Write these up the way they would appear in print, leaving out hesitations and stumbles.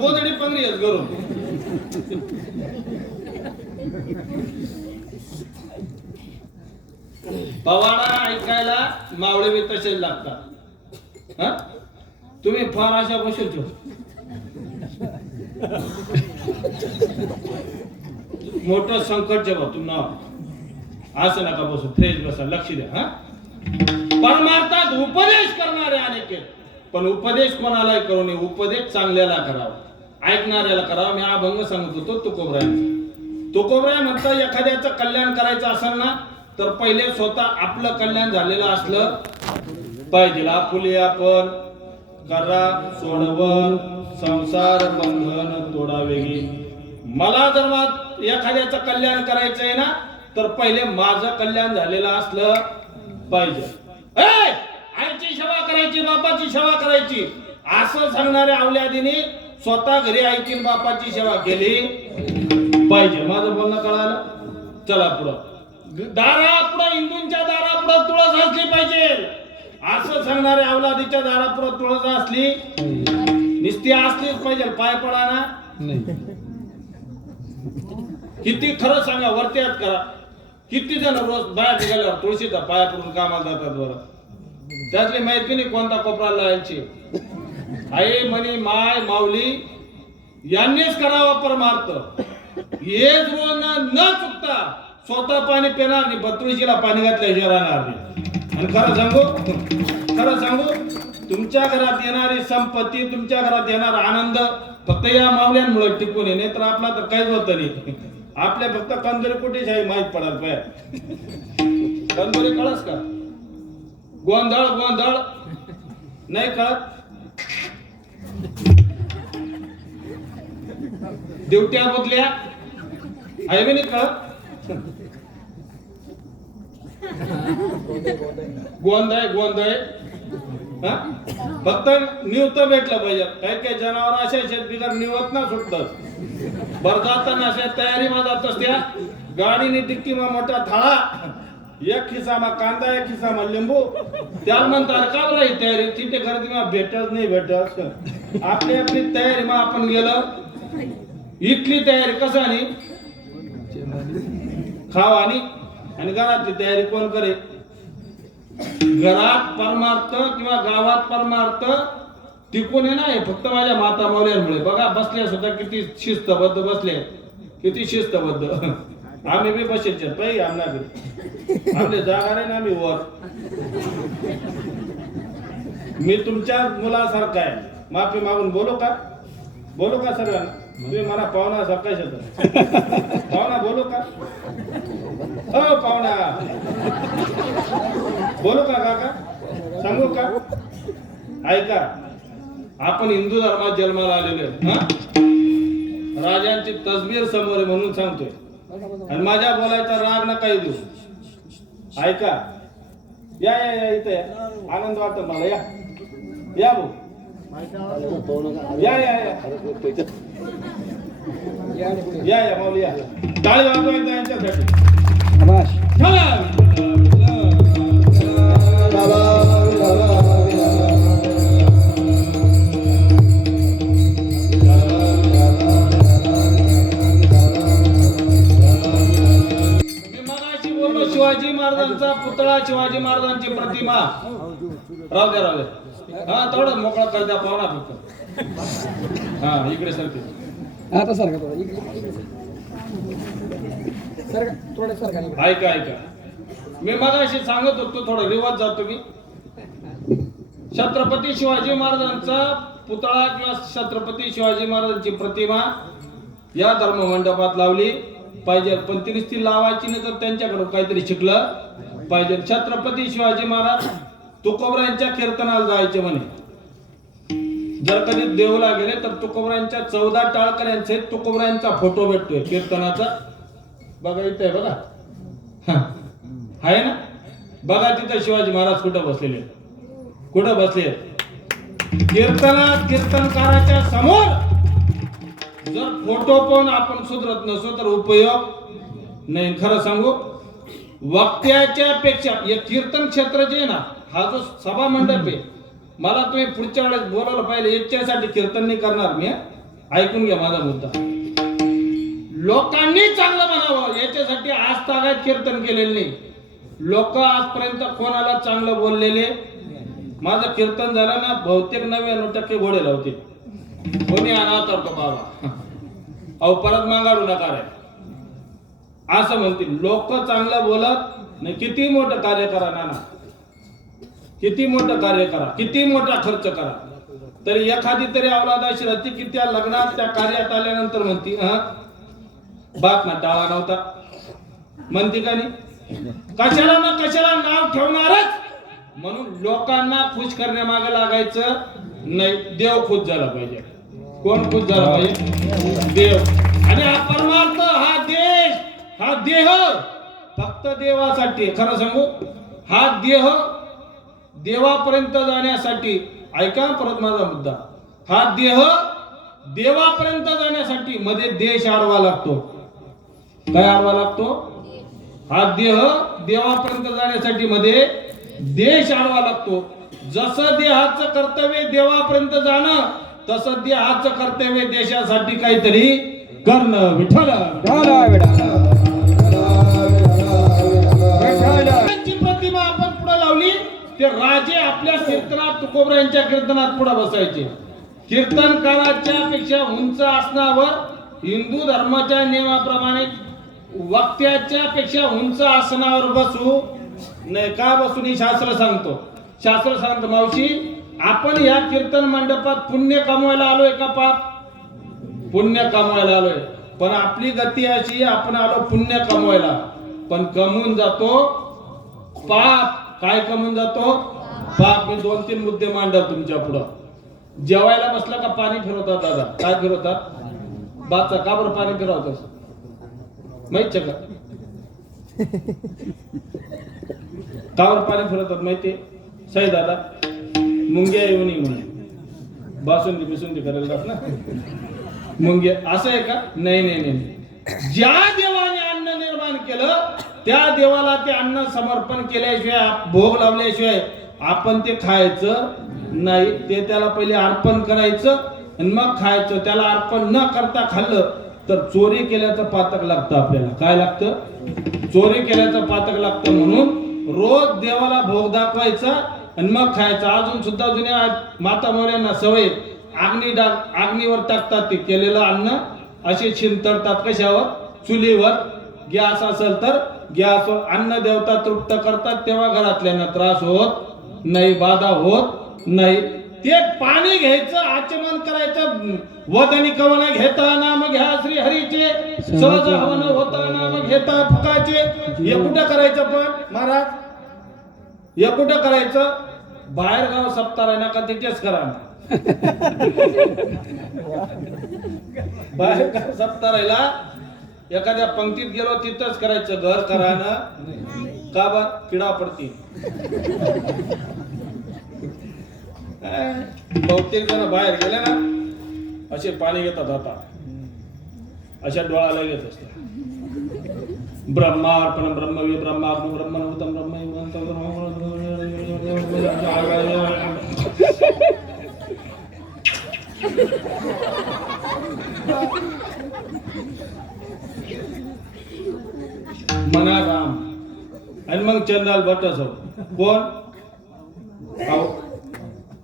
गोदडी पंगरी आहेत घरून. पवाडा ऐकायला मावळे बी तसेच लागतात. हा तुम्ही फार अशा बसू मोठं संकट जेव्हा तुम्हाला असं नका बसू, फ्रेश बसा, लक्ष द्या. हा परमार्थात उपदेश करणारे अनेक आहेत, पण उपदेश कोणाला करू नये, उपदेश चांगल्याला करावा, ऐकणाऱ्याला करावा. मी अभंग सांगत होतो तुकोबराय म्हणता एखाद्याचं कल्याण करायचं असेल ना तर पहिले स्वतः आपलं कल्याण झालेलं असलं पाहिजे. आपुले आपण करा सोडवण संसार बंधन तोडा वेगळी. मला जर एखाद्याचं कल्याण करायचं आहे ना तर पहिले माझं कल्याण झालेलं असलं पाहिजे. आईची सेवा करायची, बापाची सेवा करायची असं सांगणाऱ्या आवल्यादीने स्वतः घरी आईची बापाची सेवा केली पाहिजे. माझं बोलणं कळालं? चला पुढं. दारापुढं हिंदूंच्या दारापुढं तुळस असली पाहिजे असं सांगणाऱ्या अवलादीच्या दारापुढं तुळस असली निस्ती असलीच पाहिजे. पाय पडा ना किती खरं सांगा, वरती हात करा. किती जण रोज बाहेर निघाल्यावर तुळशीचा पाया पडून कामाला जातात बरं. त्यातली माहिती नाही कोणता कोपरा लावायची. आई म्हणी माय माऊली यांनीच करावा परमार्थ. हेच रोज न चुकता स्वतः पाणी पिणार नाही, तुळशीला पाणी घातल्याशिवाय राहणार नाही. आणि खरं सांगू तुमच्या घरात येणारी संपत्ती, तुमच्या घरात येणारा आनंद फक्त या माऊल्यांमुळे टिकून येणे, तर आपला तर काहीच होत नाही. आपल्या फक्त कंदोरी कुठेच आहे माहीत पडाल पाहिजे. कंदोरी कळस का? गोंधळ नाही कळत. ड्युट्या बदल्या आहे बी नाही कळत. गोंधळ फक्त निवत भेटलं पाहिजे. काही जनावर असे शेत बिगर निवत ना सुटत. बरं जाताना अशा तयारी मा जात असत्या. गाडीने टिक्की मा मोठा थाळा, एक खिसामा कांदा, एक खिसामा लिंबू. त्याला म्हणतात का बरं ही तयारी? तिथे गर्दी मा भेटत नाही भेटत. आपली तयारी मा आपण गेलं. इथली तयारी कसं आणि खावानी आणि घरातली तयारी कोण करे? घरात परमार्थ किंवा गावात परमार्थ टिकून आहे ना, फक्त माझ्या माता मावल्यांमुळे. बघा बसल्या सुद्धा किती शिस्तबद्ध बसले, किती शिस्तबद्ध. आम्ही बी बसेल पाहिजे आमच्या जागा नाही ना, आम्ही वर. मी तुमच्या मुलासारखा आहे. माफी मागून बोलू का सगळ्यांना? तुम्ही मला पाहुणा सारखा पाहुणा बोलू का? हो पाहुणा बोलू का? काका सांगू का? ऐका, आपण हिंदू धर्मात जन्माला आलेलो आहे. राजांची तसबीर समोर आहे म्हणून सांगतोय. आणि माझ्या बोलायचा राग नका देऊ. ऐका, या इथे आनंद वाटत मला. या भाऊ, या माऊली या. टाळी वाजवा एकदा यांच्यासाठी. शिवाजी महाराजांचा पुतळा, शिवाजी महाराजांची प्रतिमा. राहू द्या. हा तेवढं मोकळा कर द्या पाहुणा फक्त. हा इकडे सरके. आता सारखा ऐका, मी मगाशी सांगत होतो, थोडा रिवाज जातो मी. छत्रपती शिवाजी महाराजांचा पुतळा किंवा छत्रपती शिवाजी महाराजांची प्रतिमा या धर्म मंडपात लावली पाहिजे, पण तिने ती लावायची नाही तर त्यांच्याकडून काहीतरी शिकलं पाहिजे. छत्रपती शिवाजी महाराज तुकोबरायांच्या कीर्तनाला जायचे म्हणे. जर कधी देवला गेले तर तुकोबरायांच्या 14 टाळकऱ्यांचे तुकोबरायांचा फोटो भेटतोय कीर्तनाचा. बघा इथे आहे, बघा आहे ना. बघा तिथे शिवाजी महाराज कुठं बसलेले कीर्तनात. कीर्तनकाराच्या समोर जर फोटो पण आपण सुधरत नसो तर उपयोग नाही. खरं सांगू, वक्त्याच्या पेक्षा हे कीर्तन क्षेत्र जे आहे ना, हा जो सभा मंडप आहे, मला तुम्ही पुढच्या वेळेस बोलायला पाहिजे. याच्यासाठी कीर्तन नाही करणार मी. ऐकून घ्या माझा मुद्दा. लोकांनी चांगलं म्हणावं याच्यासाठी आज तागायत कीर्तन केलेलं नाही. लोक आजपर्यंत कोणाला चांगलं बोललेले, माझं कीर्तन झालं ना बहुतेक 99% घोडे लावते. कोणी आणा तर तो बाबा अहो परत मागाडू नका रे असं म्हणतील. लोक चांगलं बोलत नाही. किती मोठं कार्य करा नाना, किती मोठं कार्य करा, किती मोठा खर्च करा, तरी एखादी तरी अवलाद अशी राहते की त्या लग्नात त्या कार्यात आल्यानंतर म्हणती बात ना टाळा नव्हता म्हणते का नाही. कशाला ना कशाला नाव ठेवणारच म्हणून लोकांना खुश करण्यामागे लागायचं नाही. देव खुश झाला पाहिजे. कोण खुश झाला पाहिजे? देव. आणि हा परमार्थ, हा देश, हा देह फक्त देवासाठी. खरं सांगू, हा देह देवापर्यंत जाण्यासाठी, ऐका परत माझा मुद्दा, हा देह देवापर्यंत जाण्यासाठी मध्ये देश आडवा लागतो. काय आडवा लागतो? हा देह देवापर्यंत जाण्यासाठी मध्ये देश आडवा लागतो. जसं देहाचं कर्तव्य देवापर्यंत जाणं, तसं देहाचं कर्तव्य देशासाठी काहीतरी करणं. विठ्ठल प्रतिमा आपण पुढे लावली. ते राजे आपल्या कीर्तनात, तुकोबरायांच्या कीर्तनात पुढे बसायचे. कीर्तनकाराच्या पेक्षा उंच आसनावर, हिंदू धर्माच्या नियमाप्रमाणे वक्त्याच्या पेक्षा उंच आसनावर बसू नाही. का बसू नाही? शास्त्र सांगतो. शास्त्र सांगतो मावशी, आपण या कीर्तन मंडपात पुण्य कमवायला आलोय का पाप? पुण्य कमवायला आलोय. पण आपली गती अशी, आपण आलो पुण्य कमवायला, पण कमवून जातो पाप. काय कमवून जातो? पाप. मी 2-3 मुद्दे मांडतो तुमच्या पुढं. जेवायला बसला का पाणी फिरवतात दादा? काय फिरवतात? बाचा. का बरं पाणी फिरवतात माहित का? का बरं पाणी फिरवतात माहितीये? सही दादा, मुंग्या येऊ नये म्हणून. बासुंदी बिसुंदी करायला जात ना मुंग्या. असं आहे का? नाही नाही नाही. ज्या देवाने अन्न निर्माण केलं त्या देवाला ते अन्न समर्पण केल्याशिवाय, भोग लावल्याशिवाय आपण ते खायचं नाही. ते त्याला पहिले अर्पण करायचं आणि मग खायचं. त्याला अर्पण न करता खाल्लं तर चोरी केल्याचं पातक लागतं आपल्याला. काय लागतं? चोरी केल्याचं पातक लागतं. म्हणून रोज देवाला भोग दाखवायचा आणि मग खायचा. अजून सुद्धा जुन्या माता मोऱ्यांना सवय, अग्नीवर टाकतात ते केलेलं अन्न, असे शिंतडतात. कशावर? चुलीवर. गॅस असेल तर गॅसवर अन्न देवता तृप्त करतात. तेव्हा घरातल्यांना त्रास होत नाही, बाधा होत नाही. ते पाणी घ्यायचं, आचमन करायचं. वदनी कवन घेता नाम घ्या श्री हरीचे, सहज हवन होता नाम घेता फुकाचे. हे कुठं करायचं पण महाराज? हे कुठं करायचं? बाहेर गाव सप्ताह आहे ना का तिथेच करा. बाहेर गाव सप्ताह राहिला एखाद्या पंक्तीत गेलो तिथंच करायचं. घर करा ना. का बा? किडा पडती. बहुतेक जण बाहेर गेले ना असे पाणी घेतात. आता अशा डोळाला घेत असतात. ब्रह्मार्पण ब्रह्मवी ब्रह्माग्नु ब्रह्मणभूतम मना राम. आणि मग चंदाल भट्ट कोण?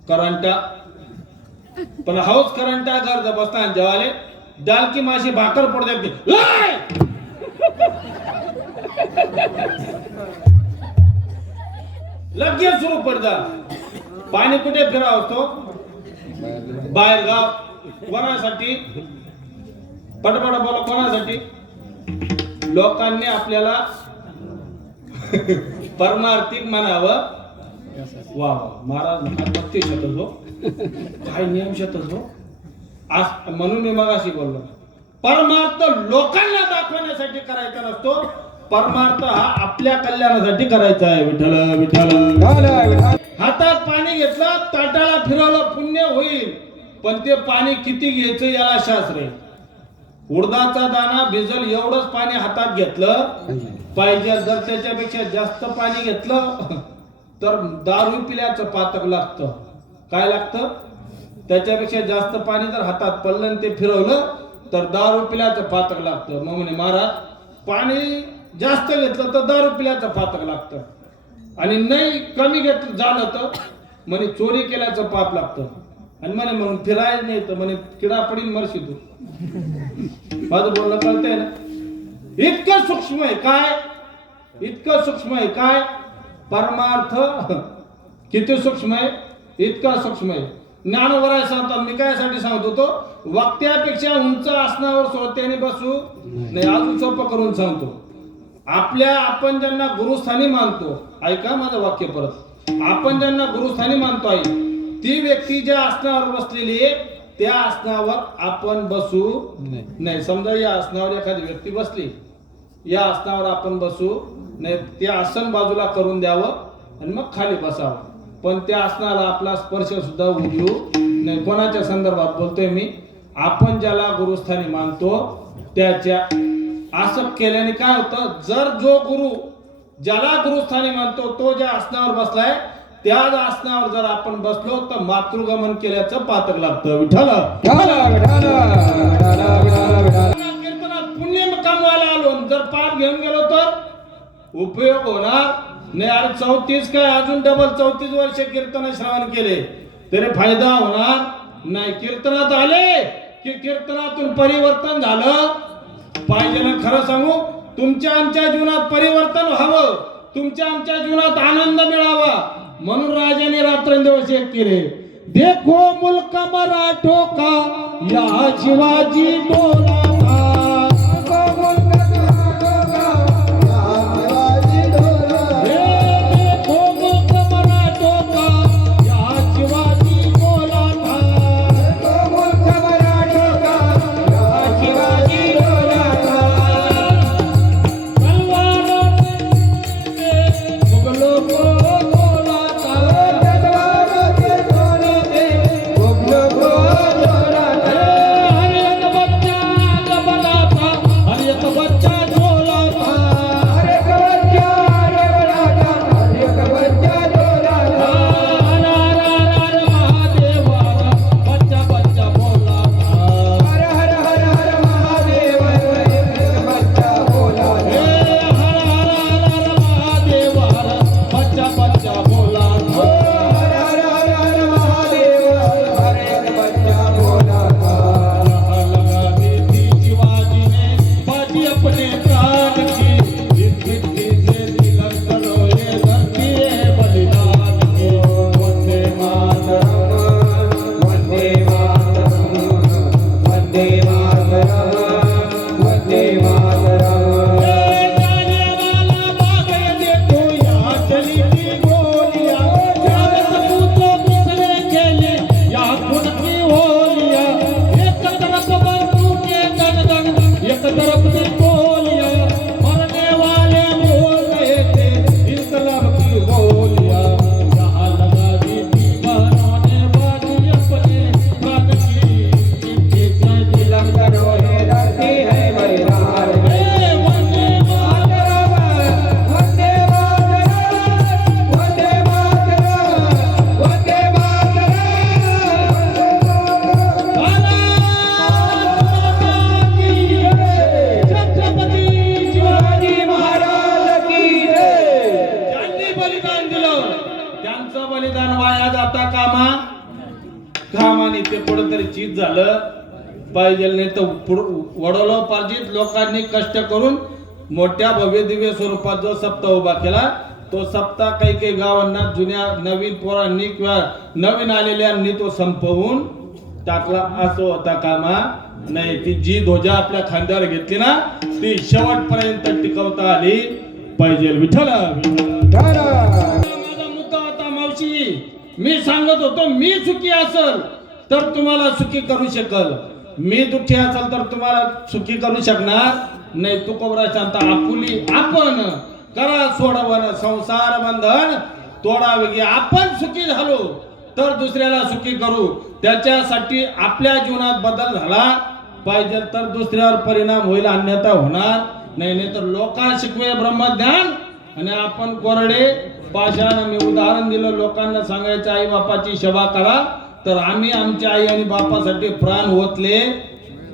करंटा. पण हाऊस करंटा घर बसताना जेवाले डाल की माशी भाकर पड देते. लगेच सुरू पडतात. पाणी कुठे फिराव असतो? बाहेर गाव. कोणासाठी? पटपट बोला. कोणासाठी? लोकांनी आपल्याला परमार्थिक म्हणावं. वा महाराज भक्ती शतच हो, काय नियम शतच हो. म्हणून मी मगाशी बोललो, परमार्थ लोकांना दाखवण्यासाठी करायचा नसतो. परमार्थ हा आपल्या कल्याणासाठी करायचा आहे. विठ्ठल विठ्ठल. हातात पाणी घेतलं, ताटाला फिरवलं, पुण्य होईल. पण ते पाणी किती घ्यायचं याला शास्त्र आहे. उडदाचा दाना भिजल एवढंच पाणी हातात घेतलं पाहिजे. जर त्याच्यापेक्षा जास्त पाणी घेतलं तर दारू पिल्याचं पातक लागतं. काय लागतं? त्याच्यापेक्षा जास्त पाणी जर हातात पडलं आणि ते फिरवलं तर दारू पिल्याचं पातक लागतं. मग म्हणे महाराज पाणी जास्त घेतलं तर दारू पिल्याचं पातक लागतं आणि नाही कमी घेतलं झालं तर म्हणे चोरी केल्याचं पाप लागतं. आणि म्हणे मग फिरायला नाही तर म्हणे किडा पडीन मरशी तू. माझं बोलणं कळतंय ना? इतकं सूक्ष्म आहे काय, इतकं सूक्ष्म आहे काय परमार्थ. किती सूक्ष्म आहे, इतका सूक्ष्म आहे. ज्ञानोबराय सांगतात, मी कायसाठी सांगतो तो वक्त्यापेक्षा उंच आसनावर श्रोत्याने बसू नाही. अजून सोपं करून सांगतो, आपण ज्यांना गुरुस्थानी मानतो, ऐका माझं वाक्य परत, आपण ज्यांना गुरुस्थानी मानतो आहे ती व्यक्ती ज्या आसनावर बसलेली आहे त्या आसनावर आपण बसू नाही. समजा या आसनावर एखादी व्यक्ती बसली, या आसनावर आपण बसू नाही. ते आसन बाजूला करून द्यावं आणि मग खाली बसावं. पण त्या आसनाला आपला स्पर्श सुद्धा होऊ देऊ नाही. कोणाच्या संदर्भात बोलतोय मी? आपण ज्याला गुरुस्थानी मानतो त्याच्या. असं केल्याने काय होतं, जर जो गुरु ज्याला गुरुस्थानी मानतो तो ज्या आसनावर बसलाय त्याच आसनावर जर आपण बसलो तर मातृगमन केल्याचं पातक लागतं. विठ्ठल कीर्तनात पुण्य कमवायला आलो, जर पाप घेऊन गेलो तर उपयोग होणार नाही. अरे 34 काय अजून डबल 34 वर्ष कीर्तन श्रवण केले तरी फायदा होणार नाही. कीर्तनात आले की कीर्तनातून परिवर्तन झालं पाहिजे ना. खरं सांगू, तुमच्या आमच्या जीवनात परिवर्तन व्हावं, तुमच्या आमच्या जीवनात आनंद मिळावा म्हणून राजाने रात्रंदिवस एक केले. देखो मुल्क मराठो का या शिवाजी डोला था. झालं पाहिजे नाही तर वडोलोपार्जित लोकांनी कष्ट करून मोठ्या भव्य दिव्य स्वरूपात जो सप्ताह उभा केला तो सप्ताह काही गावांना जुन्या नवीन पोरांनी किंवा नवीन आलेल्यांनी तो संपवून टाकला. असं होता कामा नाही. ती जी ध्वजा आपल्या खांद्यावर घेतली ना ती शेवटपर्यंत टिकवता आली पाहिजे. विठ्ठल माझा मुद्दा होता मावशी, मी सांगत होतो मी सुखी असल तर तुम्हाला सुखी करू शकल, मी दुःखी असेल तर तुम्हाला सुखी करू शकणार नाही. तुकोबरा शांत आपुली आपण करा सोडवन संसार बंधन तोडावे. आपण सुखी झालो तर दुसऱ्याला सुखी करू. त्याच्यासाठी आपल्या जीवनात बदल झाला पाहिजे तर दुसऱ्यावर परिणाम होईल, अन्यथा होणार नाही. तर लोकांना शिकवे ब्रह्मज्ञान आणि आपण कोरडे पाषाण. मी उदाहरण दिलं, लोकांना सांगायचं आई बापाची सेवा करा तर आम्ही आमच्या आई आणि बापासाठी प्राण ओतले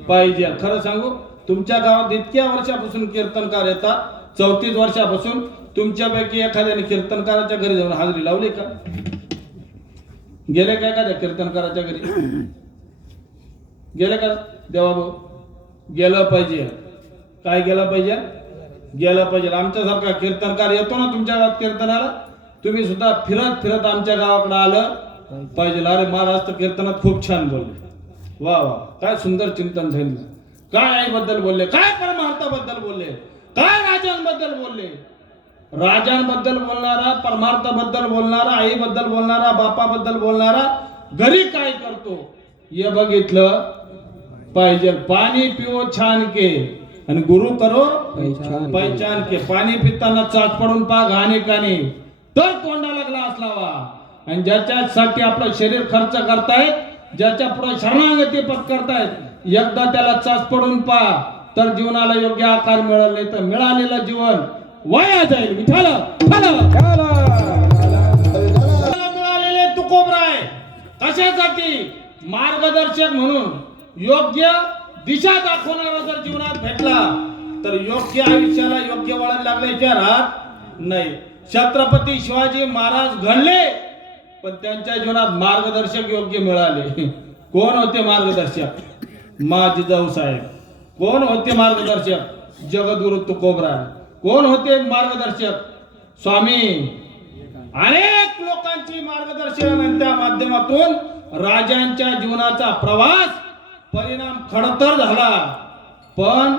पाहिजे. खरं सांगू, तुमच्या गावात इतक्या वर्षापासून कीर्तनकार येतात, 34 वर्षापासून. तुमच्यापैकी एखाद्याने कीर्तनकाराच्या घरी जाऊन हाजरी लावली का? गेले का एखाद्या कीर्तनकाराच्या घरी? गेले का देवाभाऊ? गेलं पाहिजे. काय गेलं पाहिजे? गेलं पाहिजे. आमच्यासारखा कीर्तनकार येतो ना तुमच्या गावात कीर्तनाला, तुम्ही सुद्धा फिरत फिरत आमच्या गावाकडे आलं पाहिजे. अरे महाराज तर कीर्तनात खूप छान बोलले, वा वा, काय सुंदर चिंतन झालं, काय आईबद्दल बोलले, काय परमार्थाबद्दल बोलले, काय राजांबद्दल बोलले. राजांबद्दल बोलणारा, परमार्थाबद्दल बोलणारा, आईबद्दल बोलणारा, बापाबद्दल बोलणारा घरी काय करतो हे बघितलं पाहिजे. पाणी पिओ छान के आणि गुरु करो पहचान के. पाणी पिताना चाच पडून पा घाणे काने, तर तोंडाला ग्लास लावा. आणि ज्याच्यासाठी आपलं शरीर खर्च करतायत, ज्याच्या पुढे शरणागती पत्करतायत, एकदा त्याला चाच पडून पा, तर जीवनाला योग्य आकार मिळेल, नाही तर मिळालेलं जीवन वाया जाईल. मिळालेले तुकोबराय कशासाठी? मार्गदर्शक म्हणून. योग्य दिशा दाखवणारा जर जीवनात भेटला तर योग्य आयुष्याला योग्य वळण लागल्याच्या राहत नाही. छत्रपती शिवाजी महाराज घडले, पण त्यांच्या जीवनात मार्गदर्शक योग्य मिळाले. कोण होते मार्गदर्शक? मा जिजाऊ साहेब. कोण होते मार्गदर्शक? जगद्गुरु तुकोबराय. कोण होते मार्गदर्शक? स्वामी. अनेक लोकांची मार्गदर्शनाच्या माध्यमातून राजांच्या जीवनाचा प्रवास परिणाम खडतर झाला, पण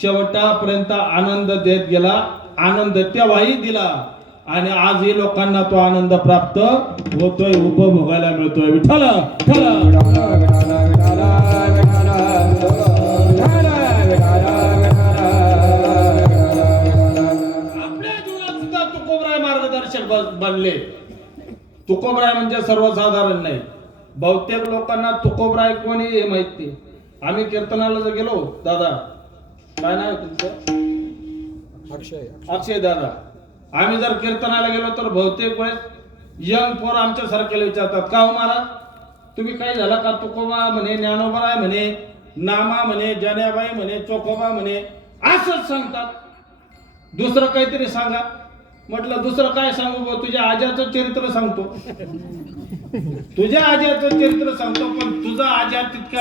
शेवटापर्यंत आनंद देत गेला. आनंद तेव्हाही दिला आणि आजही लोकांना तो आनंद प्राप्त होतोय, उपभोगायला मिळतोय. विठ्ठल आपल्या जीवनात सुद्धा तुकोबराय मार्गदर्शक बनले. तुकोबराय म्हणजे सर्वसाधारण नाही. बहुतेक लोकांना तुकोबराय कोणी हे माहित नाही. आम्ही कीर्तनाला जर गेलो, दादा काय नाव तुमचं? अक्षय दादा. आम्ही जर कीर्तनाला गेलो तर बहुतेक वेळेस यंग पोर आमच्या सारख्याला विचारतात, का हो महाराज तुम्ही काय झाला का? तुकोबा म्हणे, ज्ञानोबराय म्हणे, नामा म्हणे, जनाबाई म्हणे, चोखोबा म्हणे, असंच सांगतात. दुसरं काहीतरी सांगा. म्हटलं दुसरं काय सांगू बा? तुझ्या आज्याचं चरित्र सांगतो, तुझ्या आज्याचं चरित्र सांगतो, पण तुझा आजा तितका